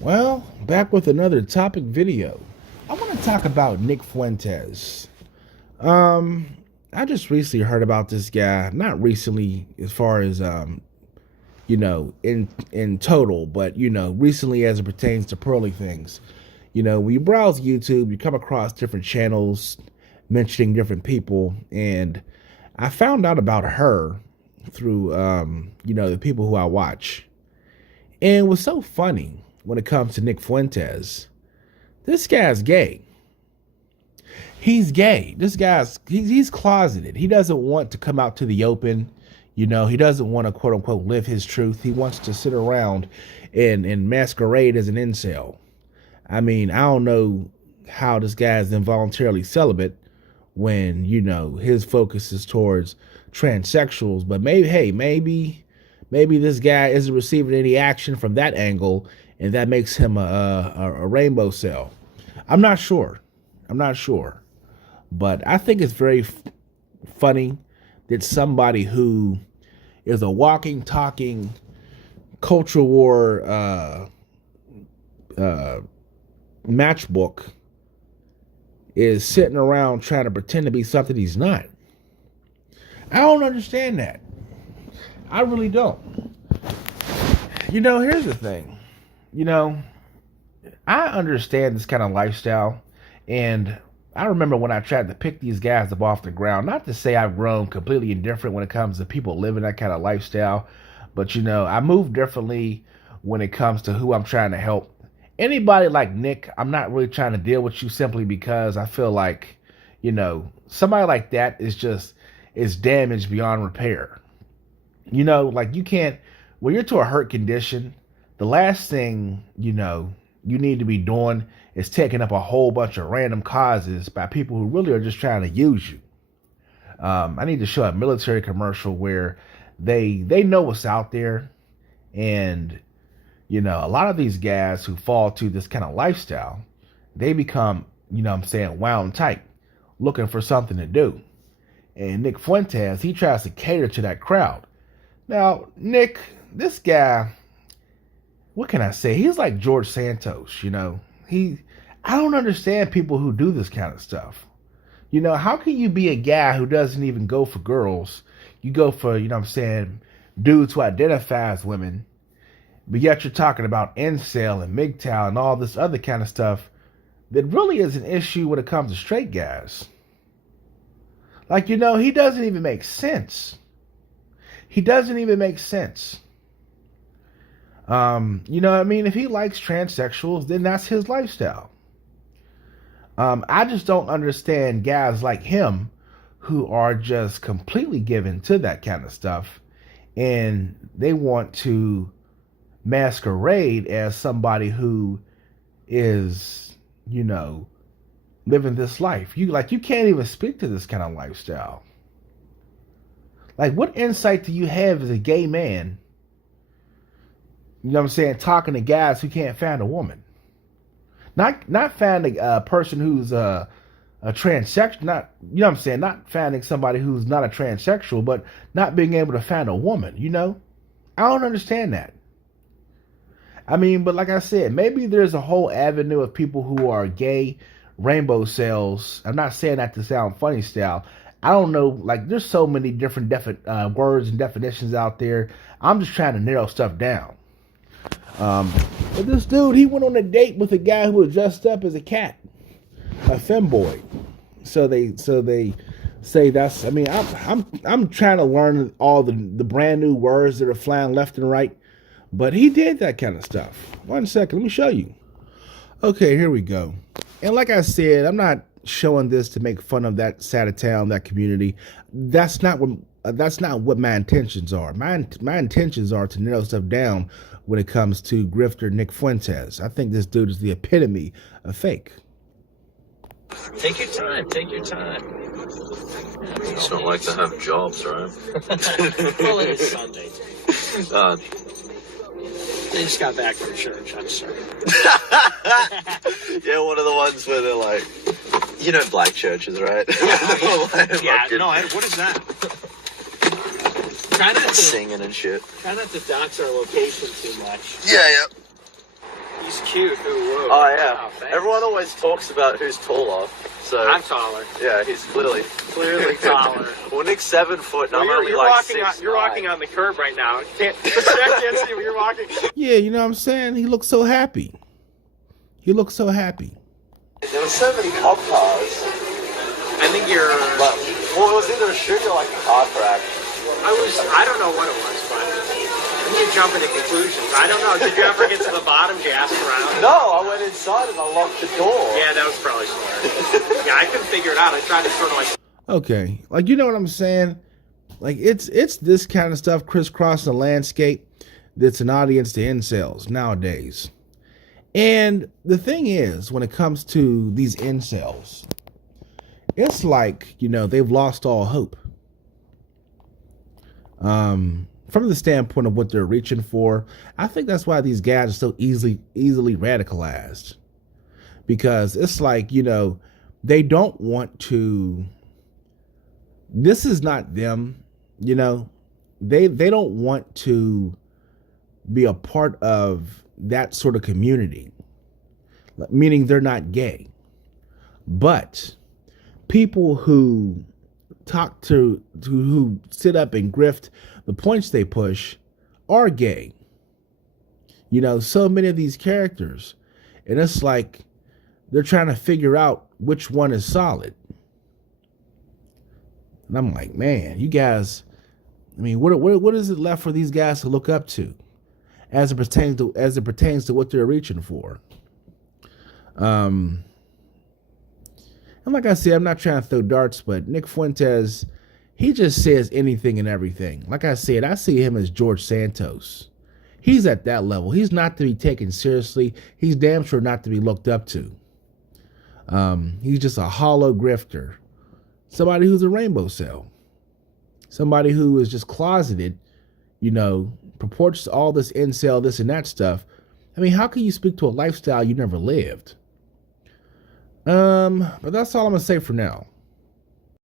Well, back with another topic video. I want to talk about Nick Fuentes. Um, I just recently heard about this guy. Not recently, as far as in total, but recently as it pertains to pearly things. When you browse YouTube, you come across different channels mentioning different people, and I found out about her through the people who I watch. And what's so funny when it comes to Nick Fuentes, this guy's gay. He's gay. This guy's he's closeted. He doesn't want to come out to the open. He doesn't want to quote unquote live his truth. He wants to sit around and masquerade as an incel. I mean, I don't know how this guy is involuntarily celibate when, his focus is towards transsexuals, but maybe this guy isn't receiving any action from that angle, and that makes him a rainbow cell. I'm not sure. But I think it's very funny that somebody who is a walking, talking culture war matchbook is sitting around trying to pretend to be something he's not. I don't understand that. I really don't. Here's the thing. I understand this kind of lifestyle, and I remember when I tried to pick these guys up off the ground. Not to say I've grown completely indifferent when it comes to people living that kind of lifestyle, but I move differently when it comes to who I'm trying to help. Anybody like Nick, I'm not really trying to deal with you simply because I feel like, somebody like that is damaged beyond repair. Like you can't, when you're to a hurt condition, the last thing, you need to be doing is taking up a whole bunch of random causes by people who really are just trying to use you. I need to show a military commercial where they know what's out there. And, a lot of these guys who fall to this kind of lifestyle, they become, wound tight, looking for something to do. And Nick Fuentes, he tries to cater to that crowd. Now, Nick, this guy, what can I say? He's like George Santos, I don't understand people who do this kind of stuff. How can you be a guy who doesn't even go for girls? You go for, dudes who identify as women, but yet you're talking about incel and MGTOW and all this other kind of stuff that really is an issue when it comes to straight guys. Like, he doesn't even make sense. He doesn't even make sense. If he likes transsexuals, then that's his lifestyle. I just don't understand guys like him who are just completely given to that kind of stuff, and they want to masquerade as somebody who is, living this life. You can't even speak to this kind of lifestyle. Like, what insight do you have as a gay man, talking to guys who can't find a woman? Not finding a person who's a transsexual, not finding somebody who's not a transsexual, but not being able to find a woman, I don't understand that. But like I said, maybe there's a whole avenue of people who are gay rainbow cells. I'm not saying that to sound funny style. I don't know, like there's so many different words and definitions out there. I'm just trying to narrow stuff down. But this dude, he went on a date with a guy who was dressed up as a cat, a femboy. So they say that's. I'm trying to learn all the brand new words that are flying left and right. But he did that kind of stuff. 1 second, let me show you. Okay, here we go. And like I said, I'm not showing this to make fun of that side of town, that community. That's not what my intentions are. My intentions are to narrow stuff down when it comes to grifter Nick Fuentes. I think this dude is the epitome of fake. Take your time. Take your time. You just don't like to have jobs, right? Well, it is Sunday. They just got back from church. I'm sorry. Yeah, one of the ones where they're like, black churches, right? What is that? Try not to singing and shit. Try not to dox our location too much. Yeah. He's cute. Ooh, Oh yeah. wow, thanks. Everyone always talks about who's taller. So I'm taller. yeah, he's clearly taller. Well, Nick's 7 foot, and Well, I'm only you're like walking 6'9". you're walking on the curb right now. Can't see where you're walking. Yeah, you know what I'm saying? He looks so happy. He looks so happy. There were so many cop cars. I think you're. But, well, it was either a shoot or like a car crash. I don't know what it was, but I think you're jumping to conclusions. I don't know. Did you ever get to the bottom? Did you ask around? No, I went inside and I locked the door. Yeah, that was probably smart. Yeah, I couldn't figure it out. I tried to sort of like. Okay, like, you know what I'm saying? Like, it's this kind of stuff crisscrossing the landscape that's an audience to incels nowadays. And the thing is, when it comes to these incels, it's like, you know, they've lost all hope. From the standpoint of what they're reaching for, I think that's why these guys are so easily radicalized. Because it's like, you know, they don't want to. This is not them, you know. They don't want to be a part of that sort of community, meaning they're not gay. But people who who sit up and grift the points they push are gay. You know, so many of these characters, and it's like they're trying to figure out which one is solid. And I'm like, man, you guys, I mean, what is it left for these guys to look up to as it pertains to what they're reaching for? And like I said, I'm not trying to throw darts, but Nick Fuentes, he just says anything and everything. Like I said, I see him as George Santos. He's at that level. He's not to be taken seriously. He's damn sure not to be looked up to. He's just a hollow grifter. Somebody who's a rainbow cell. Somebody who is just closeted, you know, purports all this incel, this and that stuff. I mean, how can you speak to a lifestyle you never lived? But that's all I'm going to say for now.